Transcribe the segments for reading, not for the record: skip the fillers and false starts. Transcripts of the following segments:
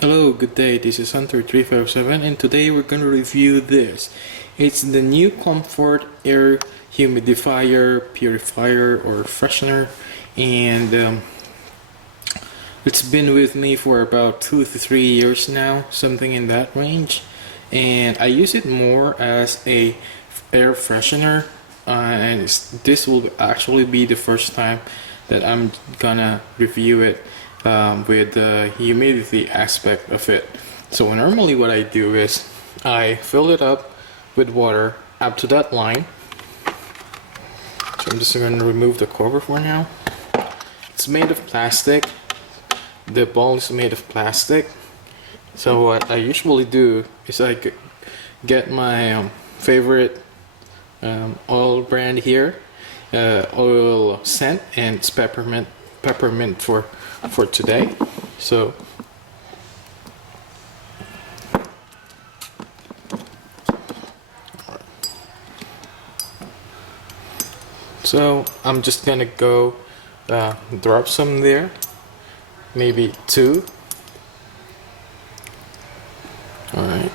Hello, good day. This is Hunter357 and today we're going to review this. It's the new Comfort Air Humidifier, Purifier or Freshener, and it's been with me for about 2 to 3 years now, something in that range. And I use it more as a air freshener, and this will actually be the first time that I'm gonna review it with the humidity aspect of it. So normally what I do is I fill it up with water up to that line. So I'm just going to remove the cover for now. It's made of plastic. The ball is made of plastic. So what I usually do is I get my favorite oil brand here, oil scent, and it's peppermint for today. So I'm just gonna go drop some there, maybe 2. All right.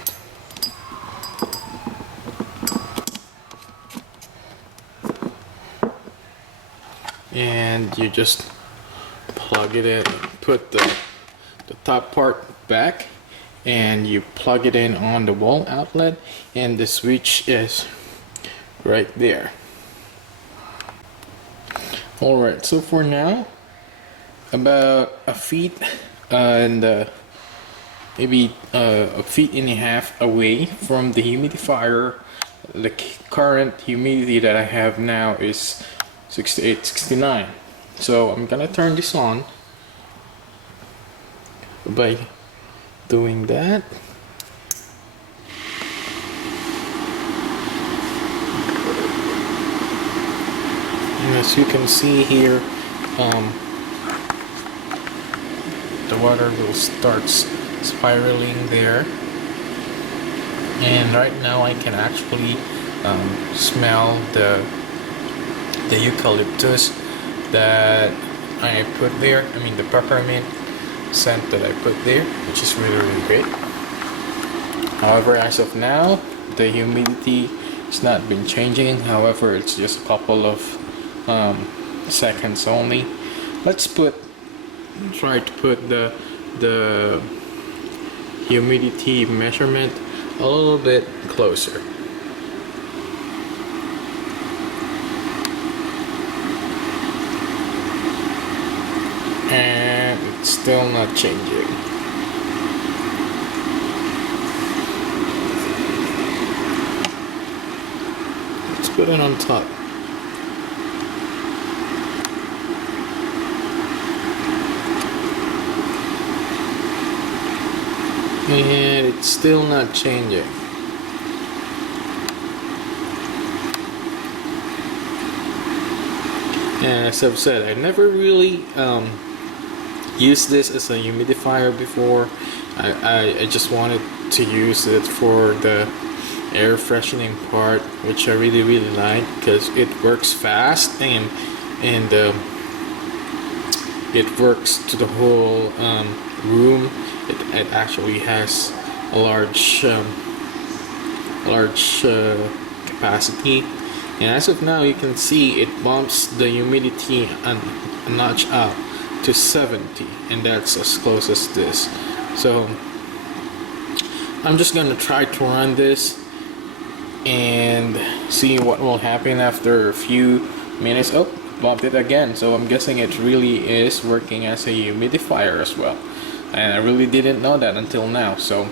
And you just plug it in, put the top part back, and you plug it in on the wall outlet, and the switch is right there. Alright, so for now, about a feet and maybe a feet and a half away from the humidifier, the current humidity that I have now is 68, 69. So I'm gonna turn this on by doing that. And as you can see here, the water will start spiraling there, and right now I can actually smell the eucalyptus that I put there. I mean the peppermint scent that I put there, which is really great. However, as of now, the humidity has not been changing. However, it's just a couple of seconds only. Let's try to put the humidity measurement a little bit closer. And it's still not changing. Let's put it on top. And it's still not changing. And as I've said, I never really used this as a humidifier before. I just wanted to use it for the air freshening part, which I really like because it works fast and it works to the whole room. It actually has a large capacity, and as of now you can see it bumps the humidity a notch up to 70, and that's as close as this. So I'm just gonna try to run this and see what will happen after a few minutes. Oh, bumped it again, so I'm guessing it really is working as a humidifier as well, and I really didn't know that until now. So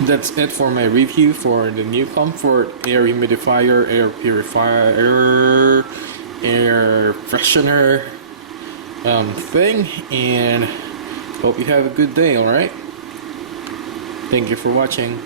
that's it for my review for the new Comfort Air Humidifier, Air Purifier, Air Freshener thing, and hope you have a good day. Alright, thank you for watching.